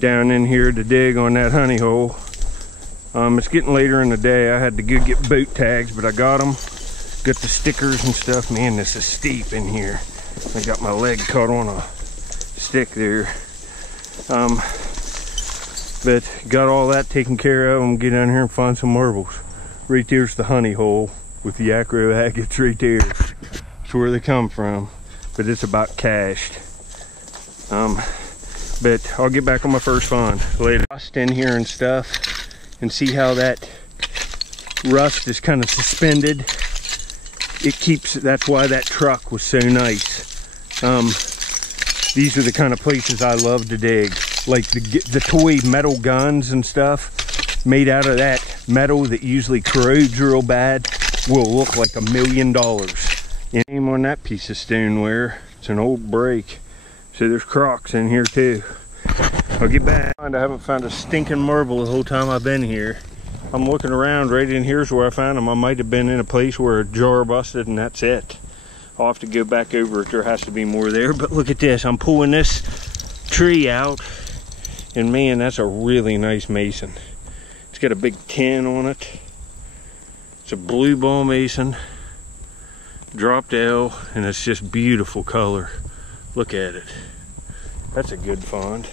down in here to dig on that honey hole. It's getting later in the day. I had to go get boat tags, but I got them. Got the stickers and stuff. Man, this is steep in here. I got my leg caught on a stick there. But got all that taken care of. I'm gonna get down here and find some marbles. Right there's the honey hole with the acro agates right there. That's where they come from, but it's about cached. But I'll get back on my first find later. Rust in here and stuff, and see how that rust is kind of suspended. It keeps, that's why that truck was so nice. These are the kind of places I love to dig. Like the toy metal guns and stuff made out of that metal that usually corrodes real bad will look like $1 million. Name on that piece of stoneware, it's an old break. So there's crocs in here too. I'll get back. I haven't found a stinking marble the whole time I've been here. I'm looking around, right in here's where I found them. I might have been in a place where a jar busted and that's it. I'll have to go back over it. There has to be more there, but look at this. I'm pulling this tree out, and man, that's a really nice mason. It's got a big 10 on it. It's a blue ball mason, dropped L, and it's just beautiful color. Look at it. That's a good find.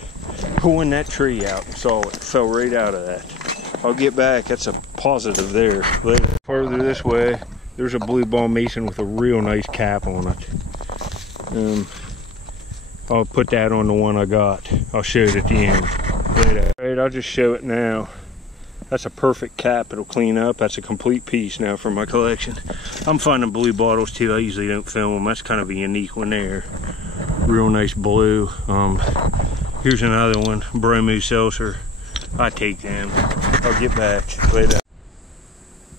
Pulling that tree out, saw it, fell right out of that. I'll get back, that's a positive there. Later. Further this way, there's a blue ball mason with a real nice cap on it. I'll put that on the one I got. I'll show it at the end. Later. Alright, I'll just show it now. That's a perfect cap, it'll clean up. That's a complete piece now for my collection. I'm finding blue bottles too, I usually don't film them. That's kind of a unique one there. Real nice blue. Here's another one, Bromo Seltzer. I take them. I'll get back later.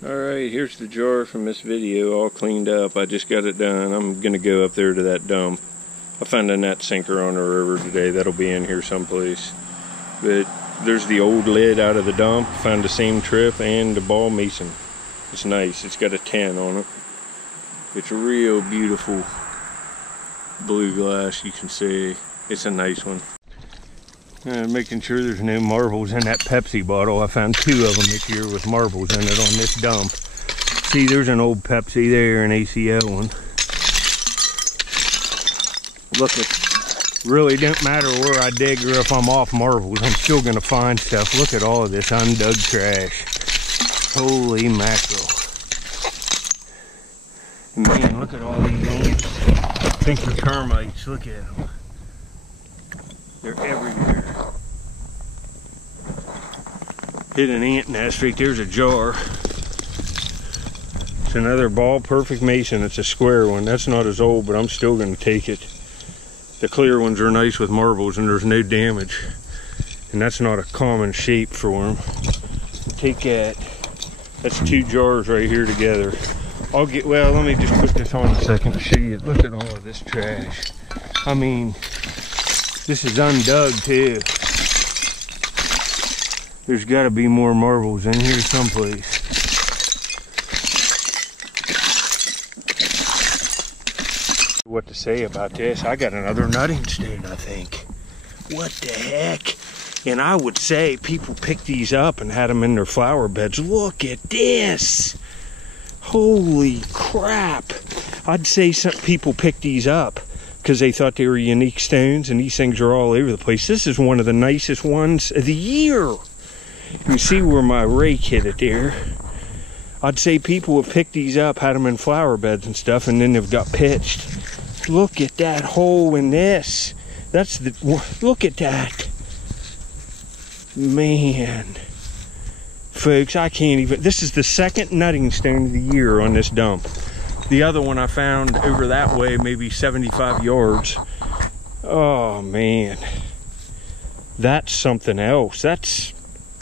Alright, here's the jar from this video all cleaned up. I just got it done. I'm gonna go up there to that dump. I found a net sinker on the river today. That'll be in here someplace. But there's the old lid out of the dump. Found the same trip and the ball mason. It's nice. It's got a 10 on it. It's a real beautiful blue glass, you can see. It's a nice one. Making sure there's no marbles in that Pepsi bottle. I found 2 of them this year with marbles in it on this dump. See, there's an old Pepsi there, an ACL one. Look, it really don't matter where I dig or if I'm off marbles, I'm still gonna find stuff. Look at all of this undug trash. Holy mackerel. Man, look at all these ants. Thinking termites, look at them. They're everywhere. Hit an ant nest right there's a jar. It's another ball perfect mason. It's a square one. That's not as old, but I'm still going to take it. The clear ones are nice with marbles and there's no damage. And that's not a common shape for them. Take that. That's 2 jars right here together. I'll get, well, let me just put this on a second to show you. Look at all of this trash. I mean, this is undug too. There's got to be more marbles in here someplace. What to say about this? I got another nutting stone, I think. What the heck? And I would say people picked these up and had them in their flower beds. Look at this. Holy crap. I'd say some people picked these up because they thought they were unique stones, and these things are all over the place. This is one of the nicest ones of the year. You can see where my rake hit it there. I'd say people have picked these up, had them in flower beds and stuff, and then they've got pitched. Look at that hole in this. That's the, look at that. Man. Folks, I can't even, this is the 2nd nutting stone of the year on this dump. The other one I found over that way, maybe 75 yards. Oh man. That's something else. That's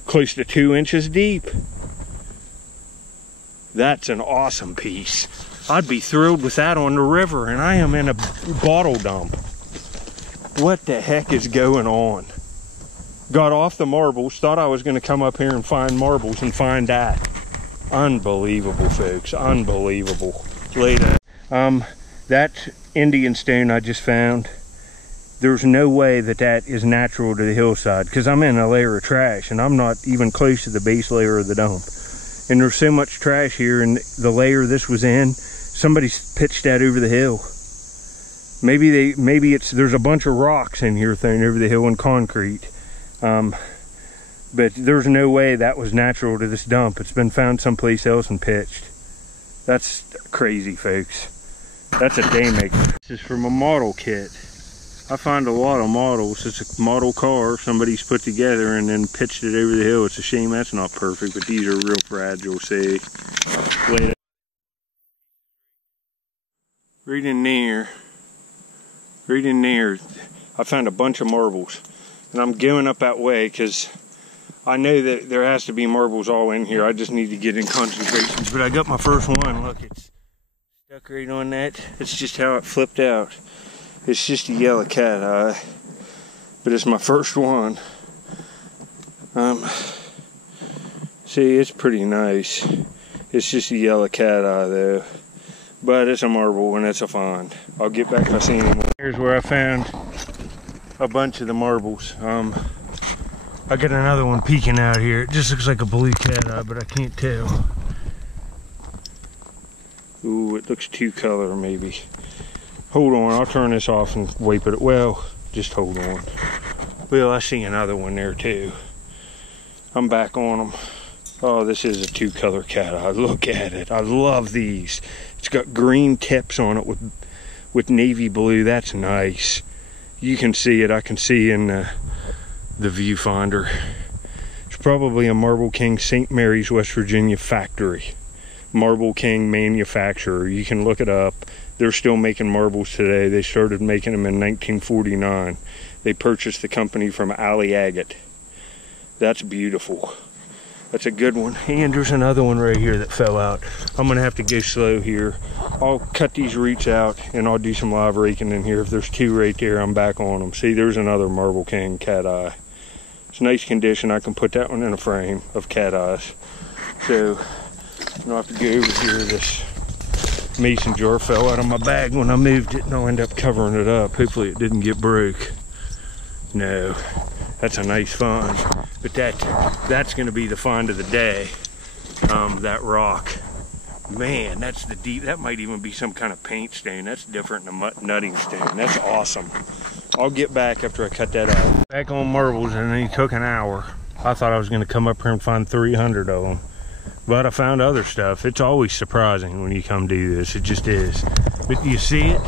close to 2 inches deep. That's an awesome piece. I'd be thrilled with that on the river, and I am in a bottle dump. What the heck is going on? Got off the marbles, thought I was going to come up here and find marbles and find that. Unbelievable, folks, unbelievable. Later, that Indian stone I just found, there's no way that that is natural to the hillside, because I'm in a layer of trash and I'm not even close to the base layer of the dump. And there's so much trash here, and the layer this was in, somebody's pitched that over the hill. Maybe there's a bunch of rocks in here thrown over the hill and concrete. But there's no way that was natural to this dump. It's been found someplace else and pitched. That's crazy, folks. That's a day maker. This is from a model kit. I find a lot of models. It's a model car somebody's put together and then pitched it over the hill. It's a shame that's not perfect, but these are real fragile. See, later. Right in there, I found a bunch of marbles, and I'm going up that way because I know that there has to be marbles all in here. I just need to get in concentrations. But I got my first one. Look, it's stuck right on that. It's just how it flipped out. It's just a yellow cat eye, but it's my first one. See, it's pretty nice. It's just a yellow cat eye though, but it's a marble and it's a find. I'll get back if I see any more. Here's where I found a bunch of the marbles. I got another one peeking out here. It just looks like a blue cat eye, but I can't tell. Ooh, it looks two color maybe. Hold on, I'll turn this off and wipe it. Well, just hold on. Well, I see another one there too. I'm back on them. Oh, this is a two color cat eye. Look at it. I love these. It's got green tips on it with navy blue. That's nice. You can see it. I can see in the viewfinder. It's probably a Marble King St. Mary's, West Virginia factory. Marble King manufacturer. You can look it up. They're still making marbles today. They started making them in 1949. They purchased the company from Alley Agate. That's beautiful. That's a good one. And there's another one right here that fell out. I'm gonna have to go slow here. I'll cut these roots out and I'll do some live raking in here. If there's two right there, I'm back on them. See, there's another Marble King cat eye. It's nice condition. I can put that one in a frame of cat eyes. So I'll have to go over here. This mason jar fell out of my bag when I moved it, and I'll end up covering it up. Hopefully it didn't get broke. No, that's a nice find. But that's going to be the find of the day. That rock. Man, that's the deep. That might even be some kind of paint stain. That's different than a nutting stain. That's awesome. I'll get back after I cut that out. Back on marbles, and it took an hour. I thought I was going to come up here and find 300 of them. But I found other stuff. It's always surprising when you come do this. It just is. But you see it?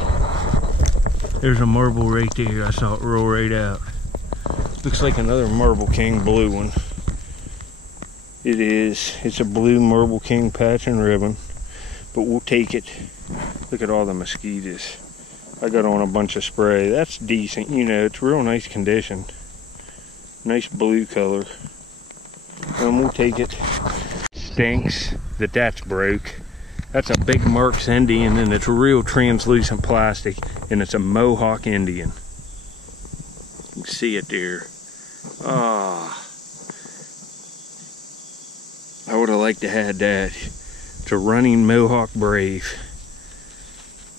There's a marble right there. I saw it roll right out. Looks like another Marble King blue one. It is. It's a blue Marble King patch and ribbon. But we'll take it. Look at all the mosquitoes. I got on a bunch of spray. That's decent. You know, it's real nice condition. Nice blue color. And we'll take it. Stinks that that's broke. That's a big Marks Indian, and it's real translucent plastic, and it's a Mohawk Indian. You can see it there. Ah, I would have liked to have that. It's a running Mohawk Brave.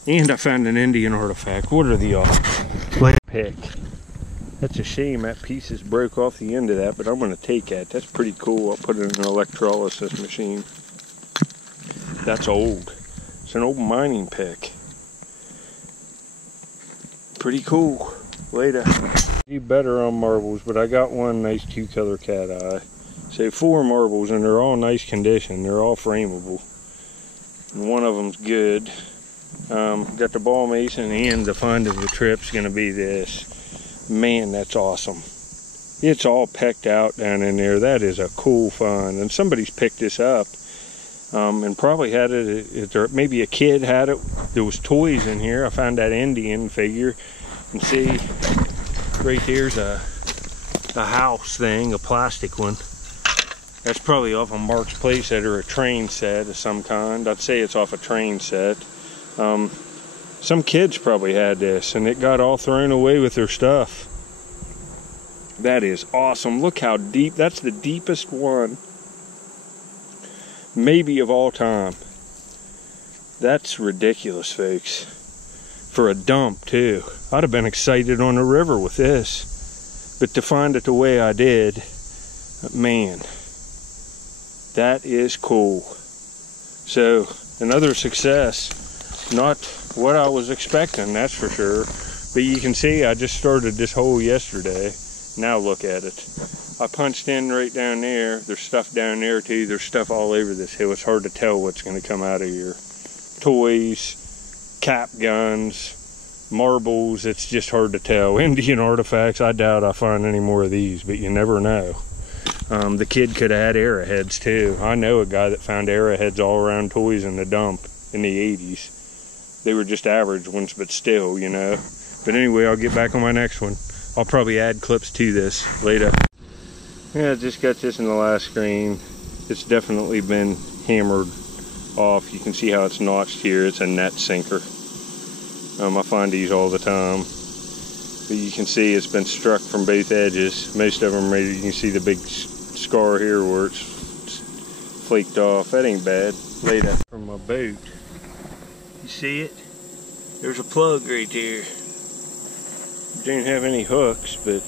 And I found an Indian artifact. What are the odds? Let's pick. That's a shame that piece is broke off the end of that, but I'm going to take that. That's pretty cool. I'll put it in an electrolysis machine. That's old. It's an old mining pick. Pretty cool. Later. Do better on marbles, but I got one nice two color cat eye. So 4 marbles, and they're all nice condition. They're all frameable. And one of them's good. Got the ball mason, and the find of the trip's going to be this. Man, that's awesome. It's all pecked out down in there. That is a cool find. And somebody's picked this up and probably had it, or maybe a kid had it. There was toys in here. I found that Indian figure. And see, right there's a house thing, a plastic one. That's probably off a Mark's playset or a train set of some kind. I'd say it's off a train set. Some kids probably had this, and it got all thrown away with their stuff. That is awesome. Look how deep. That's the deepest one, maybe of all time. That's ridiculous, folks. for a dump too. I'd have been excited on the river with this, but to find it the way I did, man, that is cool. So another success, not what I was expecting, that's for sure. But you can see I just started this hole yesterday. Now look at it. I punched in right down there. There's stuff down there too. There's stuff all over this hill. It's hard to tell what's going to come out of here. Toys, cap guns, marbles. It's just hard to tell. Indian artifacts. I doubt I find any more of these, but you never know. The kid could have had arrowheads too. I know a guy that found arrowheads all around toys in the dump in the 80s. They were just average ones, but still, you know. But anyway, I'll get back on my next one. I'll probably add clips to this later. Yeah, I just got this in the last screen. It's definitely been hammered off. You can see how it's notched here. It's a net sinker. I find these all the time. But you can see it's been struck from both edges. Most of them, you can see the big scar here where it's flaked off. That ain't bad. Later. From my boat. You see it? There's a plug right there. Don't have any hooks, but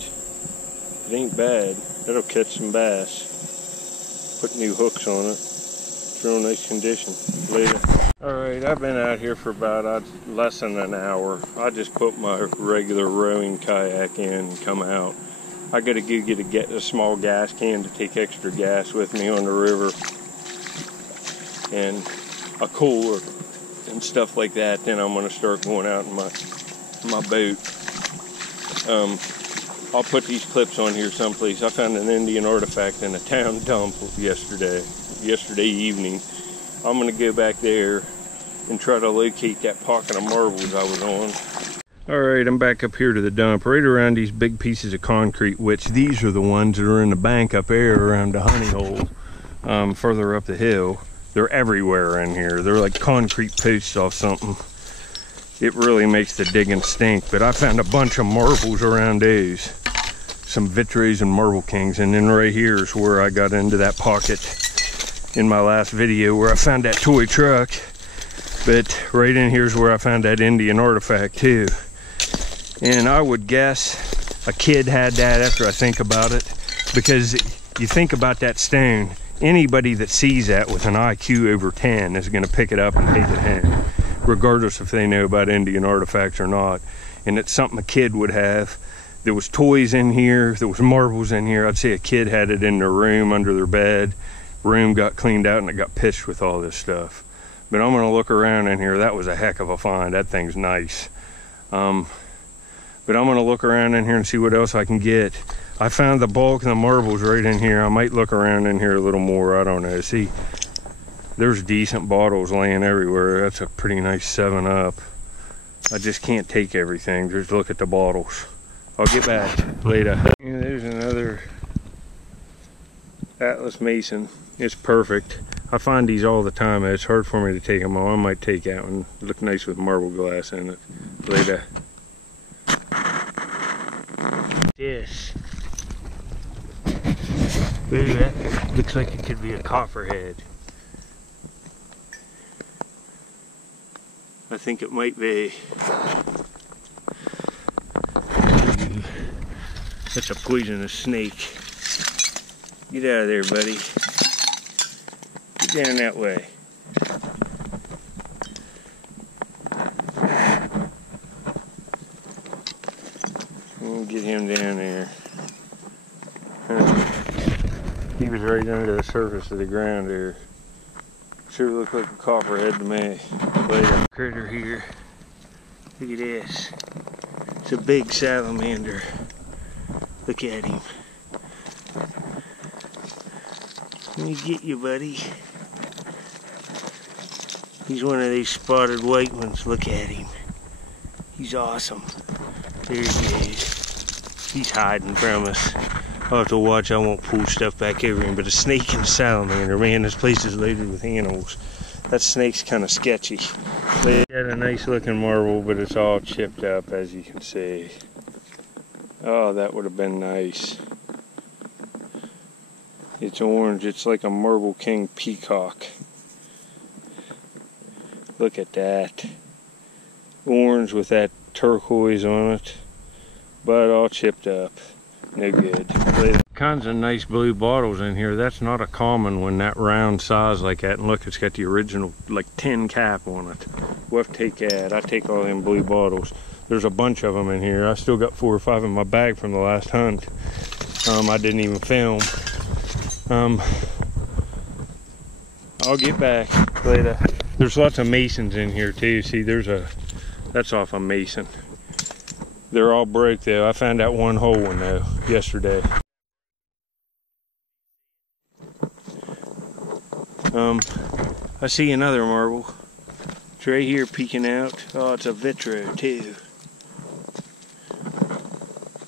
it ain't bad. That'll catch some bass. Put new hooks on it. It's real nice condition. Later. Alright, I've been out here for about less than an hour. I just put my regular rowing kayak in and come out. I gotta go get a small gas can to take extra gas with me on the river. And a cooler and stuff like that. Then I'm gonna start going out in my boat. I'll put these clips on here someplace. I found an Indian artifact in a town dump yesterday evening. I'm gonna go back there and try to locate that pocket of marbles I was on. All right, I'm back up here to the dump, right around these big pieces of concrete, which these are the ones that are in the bank up there around the honey hole, further up the hill. They're everywhere in here. They're like concrete posts off something. It really makes the digging stink, but I found a bunch of marbles around those. Some Vitros and Marble Kings, and then right here is where I got into that pocket in my last video where I found that toy truck. But right in here is where I found that Indian artifact too. And I would guess a kid had that after I think about it, because you think about that stone, anybody that sees that with an IQ over 10 is going to pick it up and take it home, regardless if they know about Indian artifacts or not. And it's something a kid would have. There was toys in here, there was marbles in here. I'd say a kid had it in their room, under their bed. Room got cleaned out and it got pitched with all this stuff. But I'm gonna look around in here. That was a heck of a find. That thing's nice. But I'm gonna look around in here and see what else I can get. I found the bulk of the marbles right in here. I might look around in here a little more, I don't know. See, there's decent bottles laying everywhere. That's a pretty nice 7-Up. I just can't take everything. Just look at the bottles. I'll get back later. Yeah, there's another Atlas Mason. It's perfect. I find these all the time. It's hard for me to take them all. I might take that one. Look nice with marble glass in it. Later. This. Look at that. Looks like it could be a copperhead. I think it might be. That's a poisonous snake. Get out of there, buddy. Get down that way. We'll get him down there. He was right under the surface of the ground there. Sure looked like a copperhead to me. Later. Critter here. Look at this. It's a big salamander. Look at him. Let me get you, buddy. He's one of these spotted white ones. Look at him. He's awesome. There he is. He's hiding from us. I'll have to watch. I won't pull stuff back over him. But a snake and a salamander, man, this place is loaded with animals. That snake's kind of sketchy. They got a nice looking marble, but it's all chipped up, as you can see. Oh, that would have been nice. It's orange. It's like a Marble King peacock. Look at that. Orange with that turquoise on it, but all chipped up. No good. Kinds of nice blue bottles in here. That's not a common one, that round size like that. And look, it's got the original like tin cap on it. We'll have to take that. I take all them blue bottles. There's a bunch of them in here. I still got 4 or 5 in my bag from the last hunt. I didn't even film. I'll get back later. There's lots of masons in here too. See, that's off a mason. They're all broke though. I found that one whole one though yesterday. I see another marble. It's right here peeking out. Oh, it's a vitro too.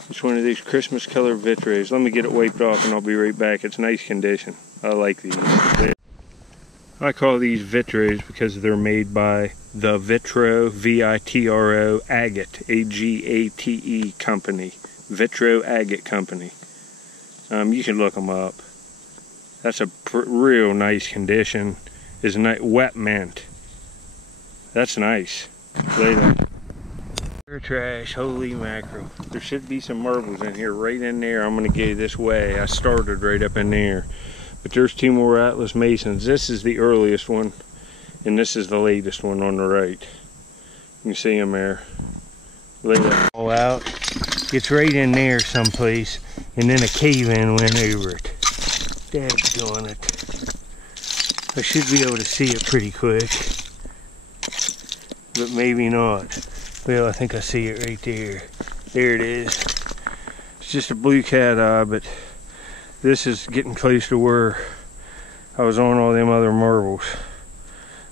It's one of these Christmas color vitros. Let me get it wiped off and I'll be right back. It's nice condition. I like these. I call these vitros because they're made by the Vitro, V-I-T-R-O, Agate, A-G-A-T-E company. Vitro Agate company. You can look them up. That's a real nice condition. Is wet mint. That's nice. Later. Trash, holy mackerel. There should be some marbles in here, right in there. I'm gonna go this way. I started right up in there. But there's 2 more Atlas Masons. This is the earliest one, and this is the latest one on the right. You can see them there. Lay that all out. It's right in there someplace, and then a cave-in went over it. Daggone it. I should be able to see it pretty quick, but maybe not. Well, I think I see it right there. There it is. It's just a blue cat eye, but this is getting close to where I was on all them other marbles.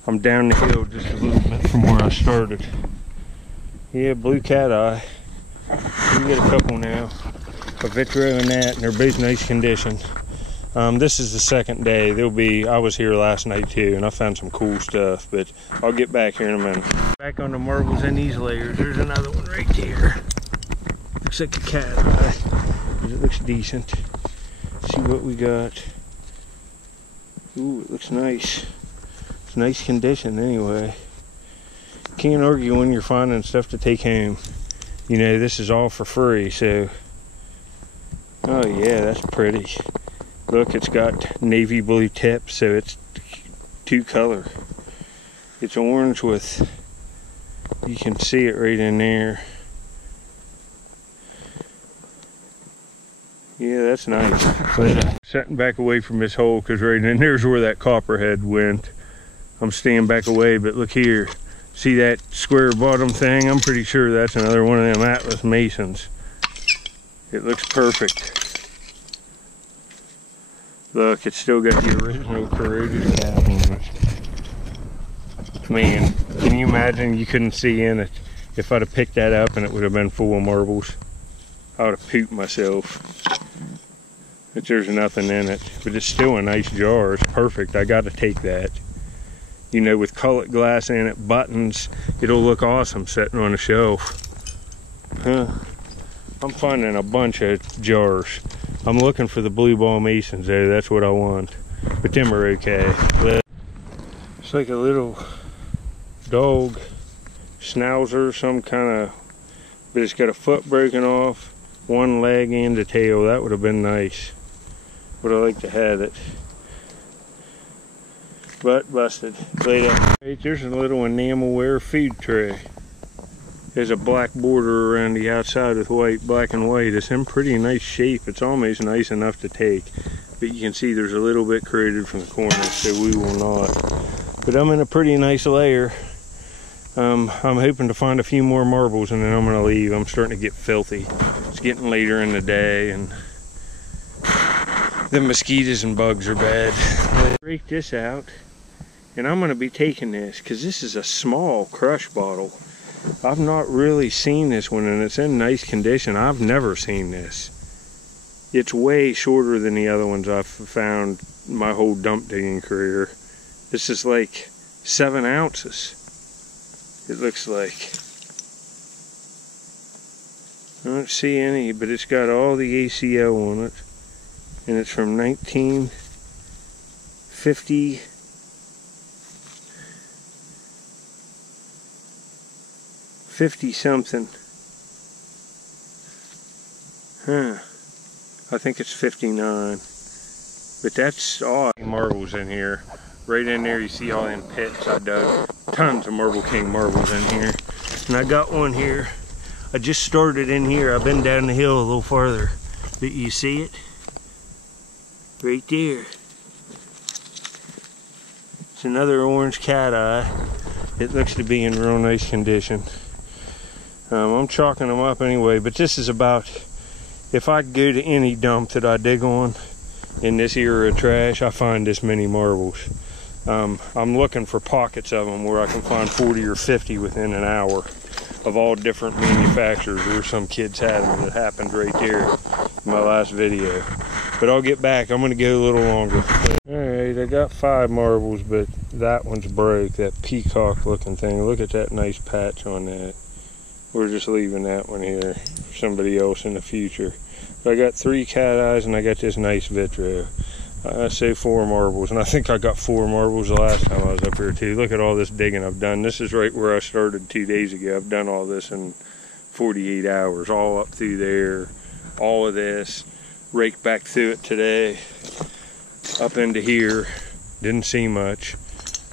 I'm down the hill just a little bit from where I started. Yeah, blue cat eye. You get a couple now. A vitro and that, and they're both nice condition. This is the second day. I was here last night too, and I found some cool stuff, but I'll get back here in a minute. Back on the marbles in these layers. There's another one right there. Looks like a cat eye, but it looks decent. See what we got. Ooh, it looks nice. It's nice condition anyway. Can't argue when you're finding stuff to take home. You know, this is all for free, so. Oh yeah, that's pretty. Look, it's got navy blue tips, so it's 2 color. It's orange with, you can see it right in there. Yeah, that's nice. Setting back away from this hole, because right in there's where that copperhead went. I'm staying back away, but look here. See that square bottom thing? I'm pretty sure that's another one of them Atlas Masons. It looks perfect. Look, it's still got the original corroded cap on it. Man, can you imagine you couldn't see in it? If I'd have picked that up and it would have been full of marbles, I would have pooped myself. But there's nothing in it. But it's still a nice jar. It's perfect. I got to take that. You know, with colored glass in it, buttons, it'll look awesome sitting on a shelf. Huh. I'm finding a bunch of jars. I'm looking for the blue ball masons though, that's what I want. But them are okay. It's like a little dog, schnauzer, some kind of, but it's got a foot broken off, 1 leg and a tail. That would have been nice. Would have liked to have it. But busted. Later. Right, there's a little enamelware food tray. There's a black border around the outside with white, black and white. It's in pretty nice shape. It's almost nice enough to take. But you can see there's a little bit corroded from the corner, so we will not. But I'm in a pretty nice layer. I'm hoping to find a few more marbles and then I'm gonna leave. I'm starting to get filthy. It's getting later in the day and the mosquitoes and bugs are bad. Break this out and I'm gonna be taking this because this is a small crush bottle. I've not really seen this one and it's in nice condition. I've never seen this. It's way shorter than the other ones I've found my whole dump digging career. This is like 7 ounces. It looks like. I don't see any, but it's got all the ACO on it. And it's from 1950. 50 something. Huh. I think it's 59. But that's all marbles in here. Right in there, you see all them pits I dug. Tons of Marble King marbles in here. And I got one here. I just started in here. I've been down the hill a little farther. But you see it? Right there. It's another orange cat eye. It looks to be in real nice condition. I'm chalking them up anyway, but this is about, if I go to any dump that I dig on in this era of trash, I find this many marbles. I'm looking for pockets of them where I can find 40 or 50 within an hour of all different manufacturers, where some kids had them, and it happened right there in my last video. But I'll get back. I'm going to go a little longer. Alright, I got 5 marbles, but that one's broke, that peacock looking thing. Look at that nice patch on that. We're just leaving that one here for somebody else in the future. But I got 3 cat eyes and I got this nice vitro. I say 4 marbles, and I think I got 4 marbles the last time I was up here too. Look at all this digging I've done. This is right where I started 2 days ago. I've done all this in 48 hours, all up through there, all of this. Raked back through it today, up into here. Didn't see much,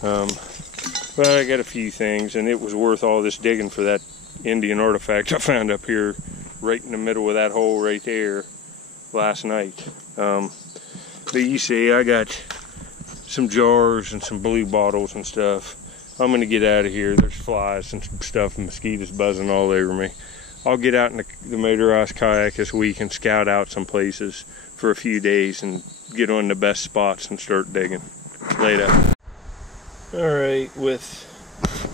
but I got a few things, and it was worth all this digging for that Indian artifact I found up here right in the middle of that hole right there last night. But you see, I got some jars and some blue bottles and stuff. I'm gonna get out of here. There's flies and some stuff and mosquitoes buzzing all over me. I'll get out in the motorized kayak this week and scout out some places for a few days and get on the best spots and start digging. Later. Alright,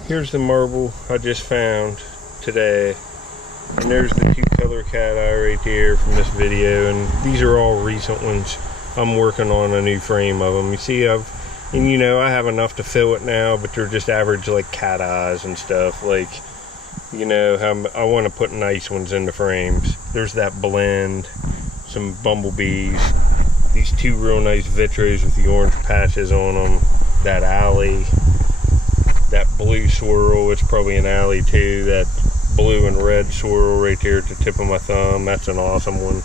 here's the marble I just found today. And there's the 2-color cat eye right there from this video, and these are all recent ones. I'm working on a new frame of them. You see, I have enough to fill it now, but they're just average like cat eyes and stuff. Like, I want to put nice ones in the frames. There's that blend, some bumblebees, these 2 real nice vitros with the orange patches on them, that alley, that blue swirl, it's probably an alley too, that blue and red swirl right there at the tip of my thumb, that's an awesome one.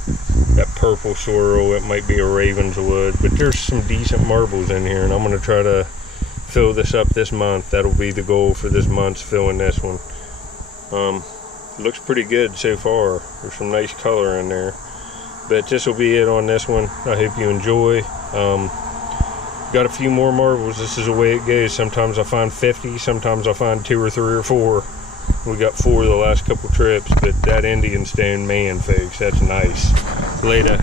That purple swirl, it might be a Ravenswood, but there's some decent marbles in here, and I'm going to try to fill this up this month. That'll be the goal for this month's filling this one. Looks pretty good so far. There's some nice color in there, but this will be it on this one. I hope you enjoy. Got a few more marbles. This is the way it goes. Sometimes I find 50, sometimes I find 2 or 3 or 4. We got 4 the last couple trips, but that Indian stone, man, folks, that's nice. Later.